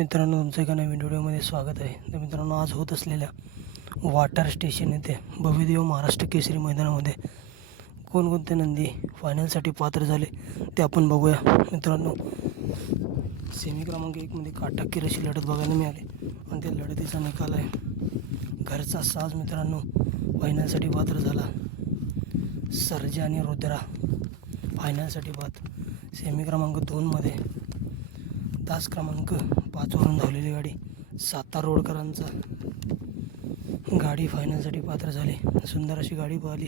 मित्रांनो, तुमचं एका नवीन व्हिडिओमध्ये स्वागत आहे. तर मित्रांनो, आज होत असलेल्या वाटर स्टेशन येथे भव्यदेव महाराष्ट्र केसरी मैदानामध्ये कोणकोणते नंदी फायनलसाठी पात्र झाले ते आपण बघूया. मित्रांनो, सेमी क्रमांक 1मध्ये काटाकीर अशी लढत बघायला मिळाली आणि त्या लढतीचा निकाल आहे घरचा साज. मित्रांनो, फायनलसाठी पात्र झाला. सर्जा आणि रुद्रा फायनलसाठी पात्र. सेमी क्रमांक 2मध्ये तास क्रमांक 5वरून धावलेली गाडी सातारा रोडकरांचा गाडी फायनलसाठी पात्र झाली. सुंदर अशी गाडी पाहिली.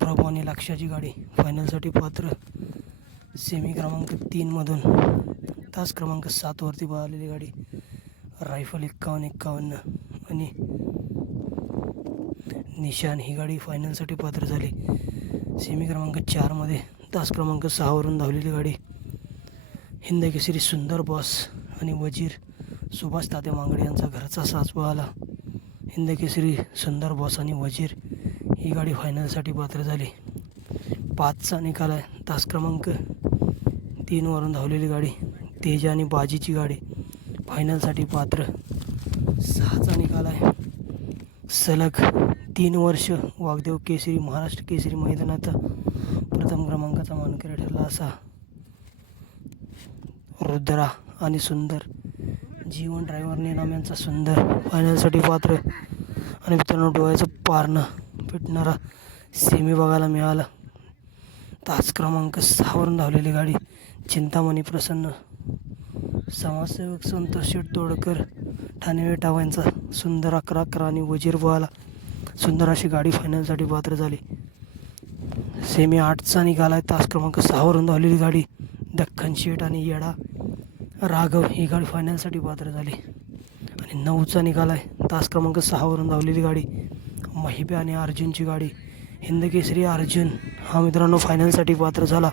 प्रभू आणि लक्षाची गाडी फायनलसाठी पात्र. सेमी क्रमांक 3मधून तास क्रमांक 7वरती पाहिलेली गाडी रायफल 51 आणि निशान ही गाडी फायनलसाठी पात्र झाली. सेमी क्रमांक 4मध्ये तास क्रमांक 6वरून धावलेली गाडी हिंद केसरी सुंदर बॉस आणि वजीर सुभाष तात्या मांगडे यांचा घरचा साज पाहिला. हिंद केसरी सुंदर बॉस आणि वजीर ही गाडी फायनलसाठी पात्र झाली. 5चा निकाल आहे. तास क्रमांक 3वरून धावलेली गाडी तेजा आणि बाजीची गाडी फायनलसाठी पात्र. 6चा निकाल आहे. सलग 3 वर्ष वाघदेव केसरी महाराष्ट्र केसरी मैदानात प्रथम क्रमांकाचा मानकरी ठरला असा रुद्रा आणि सुंदर जीवन ड्रायव्हर नाम यांचा सुंदर फायनलसाठी पात्र. आणि मित्रांनो, डोळ्याचं पारणं फिटणारा सेमी बघायला मिळाला. तास क्रमांक 6वरून धावलेली गाडी चिंतामणी प्रसन्न समाजसेवक संतोष शेठ तोडकर ठाणे वेटावा यांचा सुंदर 11 आणि वजीर बघायला सुंदर अशी गाडी फायनलसाठी पात्र झाली. सेमी 8चा निघाला आहे. तास क्रमांक 6वरून धावलेली गाडी दख्खन शेठ आणि येडा राघव ही गाडी फायनलसाठी पात्र झाली. आणि 9चा निकाल आहे. तास क्रमांक 6वरून धावलेली गाडी महिब्या आणि अर्जुनची गाडी हिंद केसरी अर्जुन हा मित्रांनो फायनलसाठी पात्र झाला.